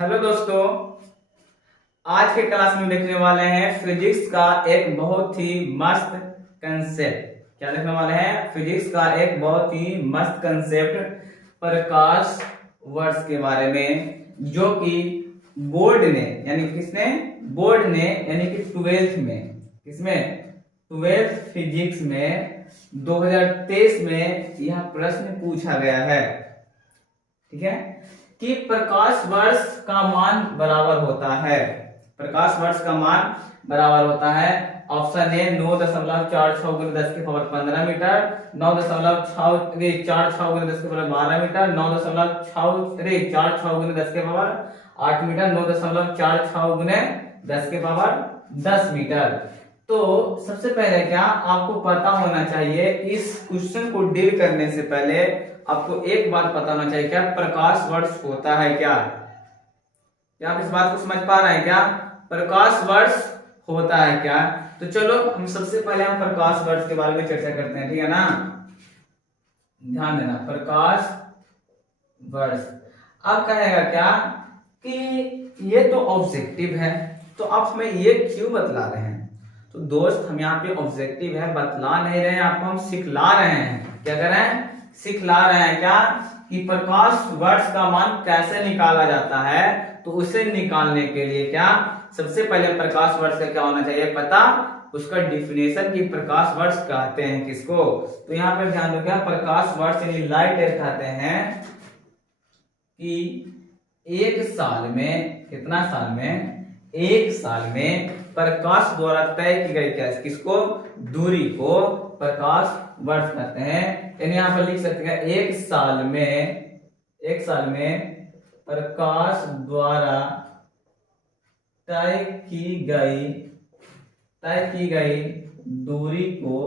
Hello दोस्तों, आज के क्लास में देखने वाले हैं फिजिक्स का एक बहुत ही मस्त कंसेप्ट। क्या देखने वाले हैं? फिजिक्स का एक बहुत ही मस्त कंसेप्ट, प्रकाश वर्ष के बारे में, जो कि बोर्ड ने यानी किसने बोर्ड ने यानी कि ट्वेल्थ में ट्वेल्थ फिजिक्स में 2023 में यह प्रश्न पूछा गया है। ठीक है कि प्रकाश वर्ष का मान बराबर होता है। प्रकाश वर्ष का मान बराबर होता है। ऑप्शन ए 9.46 गुने 10 की पावर 15 मीटर, 9.46 गुने 10 की पावर 12 मीटर, 9.46 गुने 10 की पावर 8 मीटर, 9.46 गुने 10 की पावर 10 मीटर। तो सबसे पहले क्या आपको पता होना चाहिए, इस क्वेश्चन को डील करने से पहले आपको एक बात पता होना चाहिए, क्या प्रकाश वर्ष होता है। क्या आप इस बात को समझ पा रहे हैं? क्या प्रकाश वर्ष होता है क्या? तो चलो हम सबसे पहले हम प्रकाश वर्ष के बारे में चर्चा करते हैं। ठीक है ना, ध्यान देना। प्रकाश वर्ष अब कहेगा क्या कि ये तो ऑब्जेक्टिव है, तो आप हमें ये क्यों बतला रहे हैं? तो दोस्त, हम यहाँ पे ऑब्जेक्टिव है बतला नहीं रहे हैं, आपको हम सिखला रहे हैं। क्या कर रहे हैं? सिखला रहे हैं क्या कि प्रकाश वर्ष का मान कैसे निकाला जाता है। तो उसे निकालने के लिए क्या सबसे पहले प्रकाश वर्ष का क्या होना चाहिए पता, उसका डिफिनेशन की प्रकाश वर्ष कहते हैं किसको। तो यहाँ पर ध्यान दो, क्या प्रकाश वर्ष यानी लाइट ईयर कहते हैं कि एक साल में, कितना साल में, एक साल में प्रकाश द्वारा तय की गई क्या किसको, दूरी को प्रकाश वर्ष कहते हैं। यानी यहां पर लिख सकते हैं एक साल में प्रकाश द्वारा तय की गई दूरी को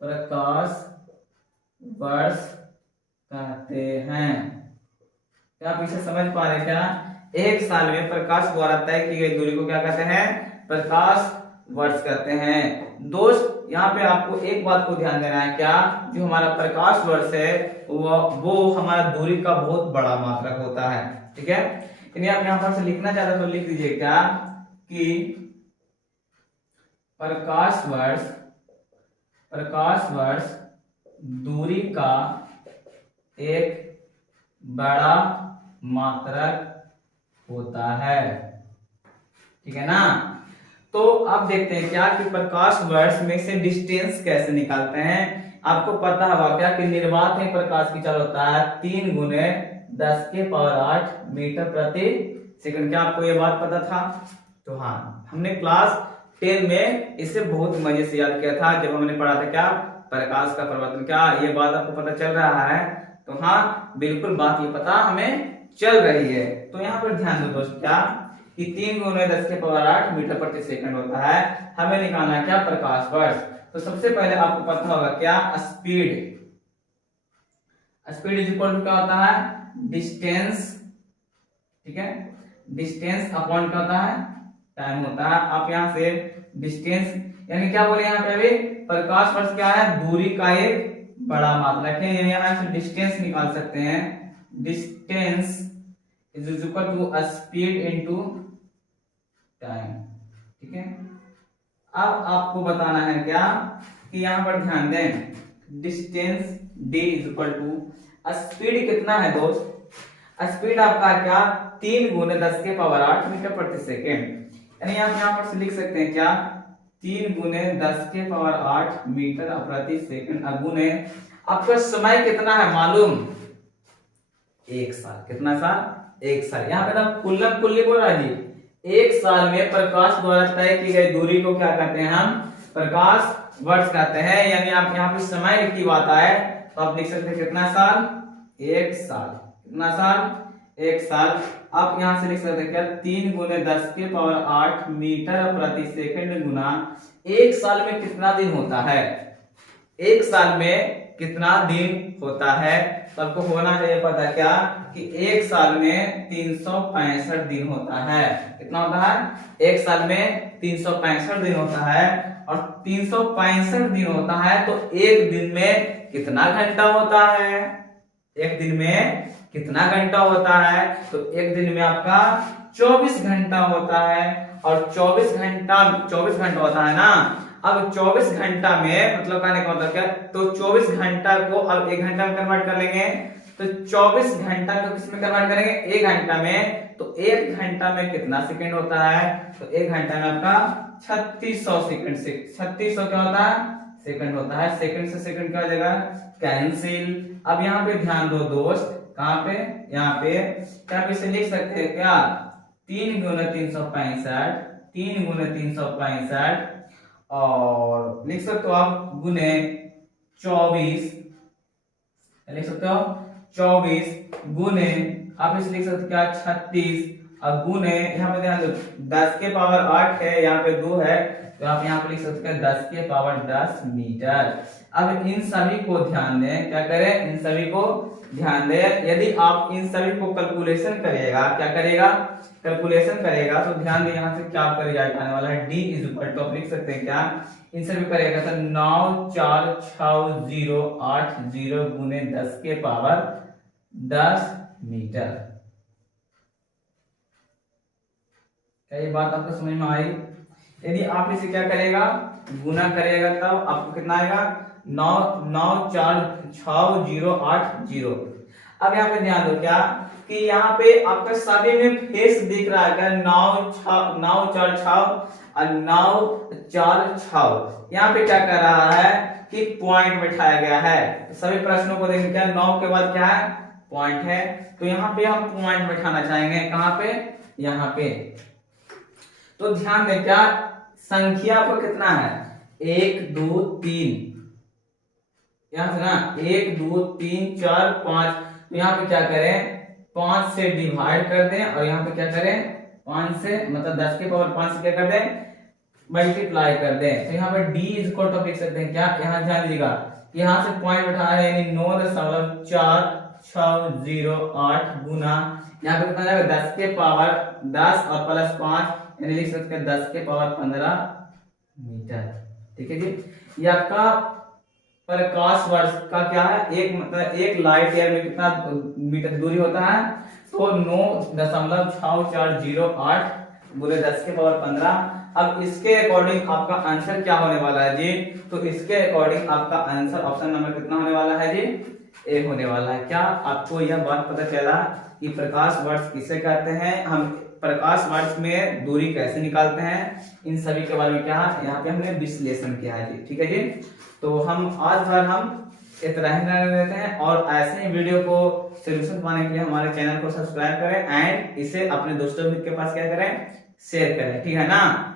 प्रकाश वर्ष कहते हैं। क्या आप इसे समझ पा रहे हैं? क्या एक साल में प्रकाश द्वारा तय की गई दूरी को क्या कहते हैं? प्रकाश वर्ष कहते हैं। दोस्त, यहाँ पे आपको एक बात को ध्यान देना है, क्या जो हमारा प्रकाश वर्ष है वो हमारा दूरी का बहुत बड़ा मात्रक होता है। ठीक है, यानी आप यहाँ पर से लिखना चाहते हो तो लिख दीजिए क्या कि प्रकाश वर्ष दूरी का एक बड़ा मात्रक होता है। ठीक है ना। तो अब देखते हैं क्या कि प्रकाश वर्ष में से डिस्टेंस कैसे निकालते हैं। आपको पता होगा क्या कि निर्वात में प्रकाश की चाल होता है 3 गुने 10 के पावर 8 मीटर प्रति सेकंड। क्या आपको ये बात पता था? तो हाँ, हमने क्लास 10 में इसे बहुत मजे से याद किया था जब हमने पढ़ा था क्या प्रकाश का परिवर्तन। क्या ये बात आपको पता चल रहा है? तो हाँ, बिल्कुल बात ये पता हमें चल रही है। तो यहाँ पर ध्यान दो दोस्त, क्या कि 3 गुने 10 के पावर 8 मीटर प्रति सेकंड होता है। हमें निकालना है क्या प्रकाश वर्ष। तो सबसे पहले आपको पता होगा क्या स्पीड इज इक्वल टू क्या होता है? डिस्टेंस। ठीक है, डिस्टेंस अपॉन क्या होता है? टाइम होता है। आप यहाँ से डिस्टेंस यानी क्या बोले यहाँ पे अभी, प्रकाश वर्ष क्या है? दूरी का एक बड़ा मात्रक है। यानी यहाँ से डिस्टेंस निकाल सकते हैं। Distance is equal to speed into time. ठीक है, अब आपको बताना है क्या कि यहां पर ध्यान दें, distance d is equal to speed कितना है दोस्त? स्पीड आपका क्या 3 गुने 10 के पावर 8 मीटर प्रति सेकेंड। यानी आप यहां पर से लिख सकते हैं क्या 3 गुने 10 के पावर 8 मीटर प्रति सेकेंड अगुने आपका समय कितना है मालूम? 1 साल। कितना साल? 1 साल। यहाँ पे ना कुल्लम कुल्ली बोल रहा जी, 1 साल में प्रकाश द्वारा तय की गई दूरी को क्या कहते हैं? हम प्रकाश वर्ष कहते हैं। यानी आप यहाँ पे समय की बात आए तो आप लिख सकते हैं कितना साल? 1 साल। कितना साल? 1 साल। आप यहाँ से लिख सकते हैं क्या 3 गुने 10 के पावर 8 मीटर प्रति सेकंड गुना 1 साल में कितना दिन होता है? 1 साल में कितना दिन होता है? तो आपको होना चाहिए पता क्या कि 1 साल में 365 दिन होता है। कितना होता है? 1 साल में 365 दिन होता है। और 365 दिन होता है तो एक दिन में कितना घंटा होता है? एक दिन में कितना घंटा होता है, तो एक दिन में आपका 24 घंटा होता है। और 24 घंटा होता है ना। अब 24 घंटा में मतलब कहने का मतलब क्या, तो 24 घंटा को अब 1 घंटा में कन्वर्ट कर लेंगे, तो 24 घंटा को किस में कन्वर्ट करेंगे, 1 घंटा में। तो 1 घंटा में कितना सेकंड होता है, तो 1 घंटा में आपका 3600 सेकंड से 3600 क्या होता है, सेकंड होता है। सेकंड से सेकंड क्या हो जाएगा, कैंसिल। अब यहाँ पे ध्यान दो दोस्त, कहाँ पे, यहाँ पे क्या आप इसे लिख सकते हैं क्या, 3 गुना 365, 3 गुना 365 और लिख सकते हो आप गुने 24, लिख सकते हो 24 गुने, आप इसे लिख सकते हो क्या 36 और गुने, यहाँ पे ध्यान दो 10 के पावर 8 है, यहाँ पे 2 है, तो आप यहाँ पे लिख सकते हैं 10 के पावर 10 मीटर। अब इन सभी को ध्यान दें, क्या करें, इन सभी को ध्यान दें। यदि आप इन सभी को कैलकुलेशन करिएगा, क्या करेगा, कैलकुलेशन करेगा, तो ध्यान दें यहाँ से क्या आपका रिजल्ट आने वाला है, d इज इक्वल टू, आप लिख सकते हैं क्या, इन सभी करेगा तो 94680 गुने 10 के पावर 10 मीटर। क्या ये बात आपको समझ में आई? यदि आप इसे क्या करेगा, गुना करेगा, तब आपको कितना आएगा, 94680। अब यहाँ पे ध्यान दो क्या, कि यहाँ पे आपका सभी में फेस दिख रहा है क्या, 946 और 946। यहाँ पे क्या कर रहा है कि पॉइंट बैठाया गया है। सभी प्रश्नों को देखें क्या, 9 के बाद क्या है, पॉइंट है, तो यहाँ पे हम पॉइंट बैठाना चाहेंगे, कहाँ पे, यहाँ पे। तो ध्यान दें क्या, संख्या पर कितना है, 1 2 3, यहां से ना 1 2 3 4 5, तो यहाँ पे क्या करें, 5 से डिवाइड कर दें और यहाँ पे क्या करें, 5 से मतलब 10 के पावर 5 से क्या कर दें, मल्टीप्लाई कर दें। तो यहाँ पे d इज इक्वल टू लिख सकते हैं क्या, यहाँ ध्यान दीजिएगा, यहाँ से पॉइंट उठाया है, यानी 9.4608 गुना, यहाँ पे कितना जाएगा, 10 के पावर 10 और प्लस 5, यानी लिख सकते हैं 10 के पावर 15 मीटर। ठीक है जी, ये आपका प्रकाश वर्ष का क्या है, एक मतलब एक लाइट ईयर में कितना मीटर दूरी होता है, तो 9.6408 गुने 10 के पावर 15। अब इसके अकॉर्डिंग आपका आंसर क्या होने वाला है जी, तो इसके अकॉर्डिंग आपका आंसर ऑप्शन नंबर कितना होने वाला है जी, ए होने वाला है। क्या आपको यह बात पता चला कि प्रकाश वर्ष किसे कहते हैं, हम प्रकाश वर्ष में दूरी कैसे निकालते हैं, इन सभी के बारे में क्या यहाँ पे हमने विश्लेषण किया है जी। ठीक है जी, तो हम आज भर हम इतना ही रहते हैं, और ऐसे ही वीडियो को सोल्यूशन पाने के लिए हमारे चैनल को सब्सक्राइब करें एंड इसे अपने दोस्तों के पास क्या करें, शेयर करें। ठीक है ना।